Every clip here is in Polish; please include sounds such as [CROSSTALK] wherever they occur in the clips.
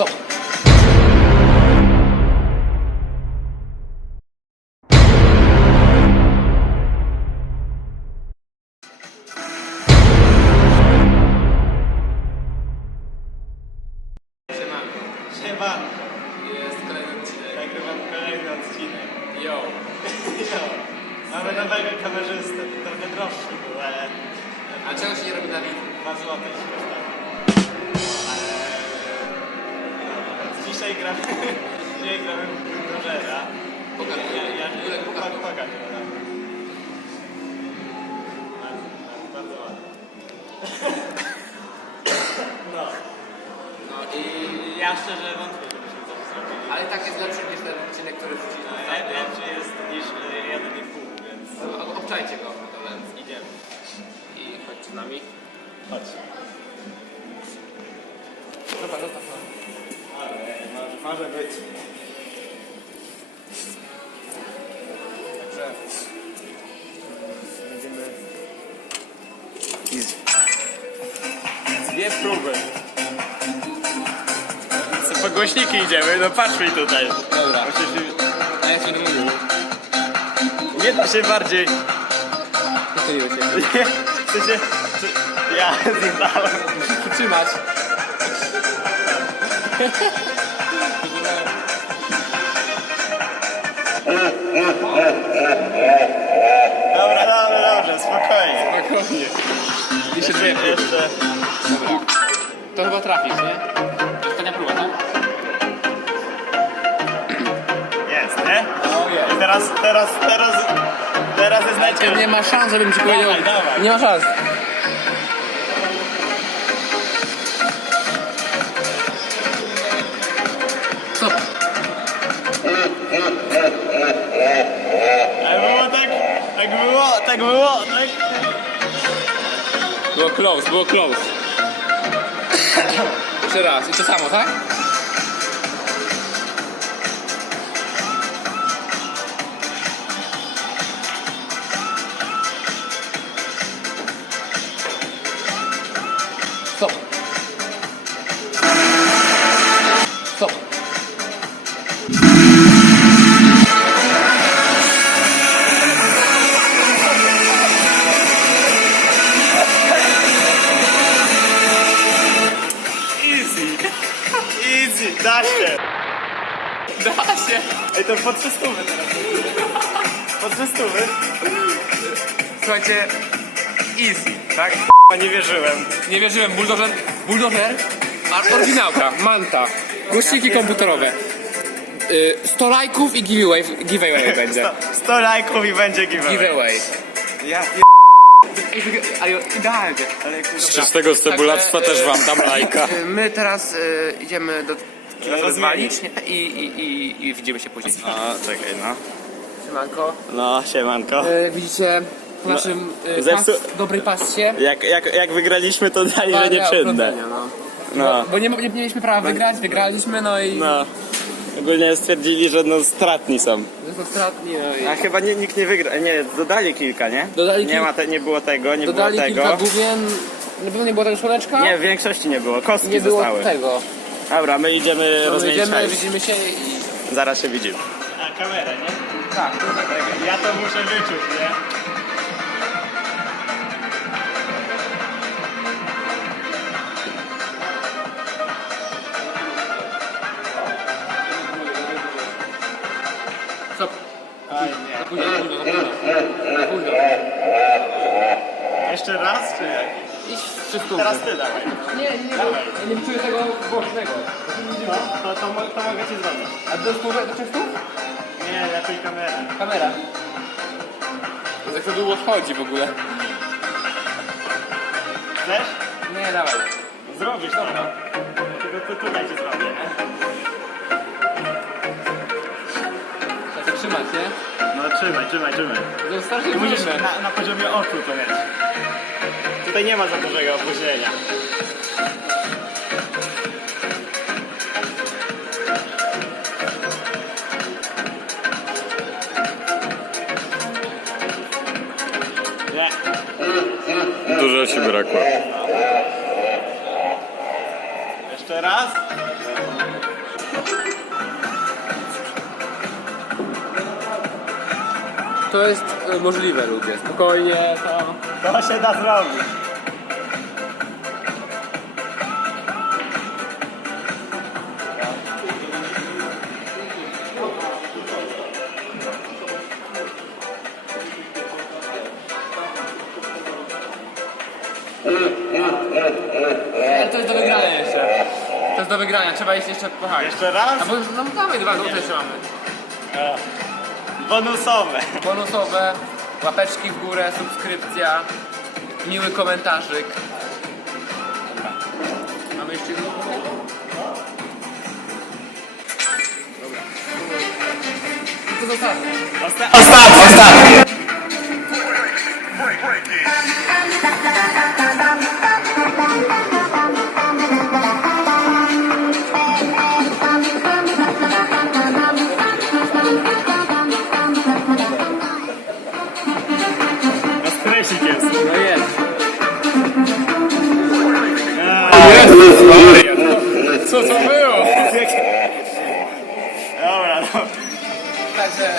Stop. Siema, Jest kolejny odcinek. nagrywam kolejny odcinek. Yo. Jo, Mamy nowego kamerzystę, to trochę droższy był, ale A czego się nie robi na wideo? 2 złote się kosztowało. Ale... No, dzisiaj gramy, [LAUGHS] dzisiaj gramy w. Pokaż, Ja, ja, Julek, pokaż. pokaż, no. Bardzo, ładnie. [LAUGHS] No, No i... ja szczerze wątpię, żebyśmy coś zrobili. Ale tak jest lepszy niż ten odcinek, który wrzucili na Ale ostatnio. lepszy jest niż e, jeden i pół, więc No, Obczajcie go dole. idziemy. I chodźcie z nami. Chodź. Dobra, to. Może, być. Także będziemy. Dwie próby. Co po głośniki idziemy, no patrz mi tutaj. Dobra. Musisz... A ja będę mówił. Nie da się bardziej. Wychyliło się. [LAUGHS] W sensie... czy- Ja [LAUGHS] zjebałem. Przytrzymać. [LAUGHS] Dobra, dobra, dobrze, spokojnie. Spokojnie. Jeszcze dwie. Jeszcze... Dobra. To chyba trafisz, nie? To Ostatnia próba, tak? Jest, nie? Jest. I teraz, teraz, teraz... Teraz jest najcięższe. Nie ma szans, żebym ci powiedział. Dawaj, dawaj. Nie ma szans. Było close, było close. Jeszcze raz. I to samo, tak? To po 300 teraz. Po 300. Słuchajcie, easy, tak? Nie wierzyłem. Nie wierzyłem, buldożer, buldożer, a oryginałka, manta, głośniki komputerowe. Y, 100 lajków i giveaway, giveaway będzie. [LAUGHS] 100, 100 lajków i będzie giveaway. Giveaway. Ja Ej, wygra- Ale idealnie. ale kurwa. Z czystego cebulactwa Także, też e, wam dam lajka. Y, My teraz y, idziemy do. Rozwalić? I, i, i, i widzimy się później. No, czekaj, no. Siemanko. No, siemanko. Y, widzicie po naszym y, zepsu- pas, dobrej pascie. Jak, jak, jak wygraliśmy, to dali, że nieczynne. No. No, Bo nie, nie mieliśmy prawa wygrać, wygraliśmy, no i no. Ogólnie stwierdzili, że no stratni są. jest ostatni, no i... A chyba nie, nikt nie wygra. Nie, dodali kilka, nie? Dodali nie, kil- ma te, nie było tego, nie Dodali było tego. kilka główien. Na pewno nie było tego słoneczka. Nie, w większości nie było. Kostki nie było zostały. tego. Dobra, my idziemy No, rozmienić Idziemy, hajs. widzimy się i... Zaraz się widzimy. A kamerę, nie? Tak, Ja to muszę wyczuć, nie? stop. Za późno, za późno, za późno. Za późno. Jeszcze raz, czy jak? Przy stół. Teraz ty dawaj. Nie, nie, nie, ja nie czuję tego głośnego. No, to, to, mo- to mogę ci zrobić. A do stół, do czystów? Nie, lepiej. Kamera. To jak to długo schodzi w ogóle. Chcesz? Nie, dawaj. Zrobisz to. no. Tylko tu, tutaj ci zrobię, nie? Trzeba się trzymać, nie? No trzymaj, trzymaj, trzymaj. To jest strasznie musisz trudne. na, na poziomie oczu to mieć. Tutaj nie ma za dużego opóźnienia. Dużo ci brakło. Jeszcze raz. To jest e, możliwe ludzie, spokojnie to... To się da zrobić. Ale to jest do wygrania jeszcze. To jest do wygrania, trzeba iść jeszcze pochać. Jeszcze raz? A bo, no dawaj dwa złote jeszcze mamy. Bonusowe. Bonusowe, łapeczki w górę, subskrypcja, miły komentarzyk. Mamy jeszcze jedno? Dobra. To zostawmy. Ostatni. Ostatni. Także,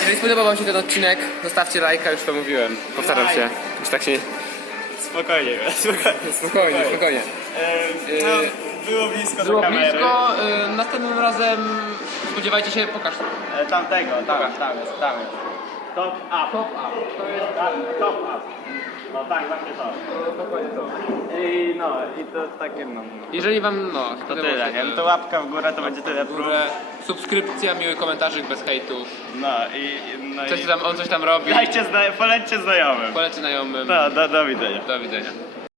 jeżeli spodobał wam się ten odcinek, zostawcie lajka, już to mówiłem. Powtarzam się. Już tak się... Spokojnie, [LAUGHS] spokojnie. Spokojnie, spokojnie. E, no, było blisko Było do kamery. blisko, y, następnym razem spodziewajcie się, pokaż. E, Tamtego, tam, tam jest, tam jest. Top up. Top up. To jest Tak, top up. No tak, właśnie to. dokładnie to. I no, i to takie no. Jeżeli wam, no, To tyle, nie? No to łapka w górę to będzie tyle prób. górę, subskrypcja, miły komentarzyk bez hejtów. No i, i- no Coś i... tam, on coś tam robi. Dajcie, zna... polećcie znajomym. Polecę znajomym. No, do, do widzenia. Do widzenia.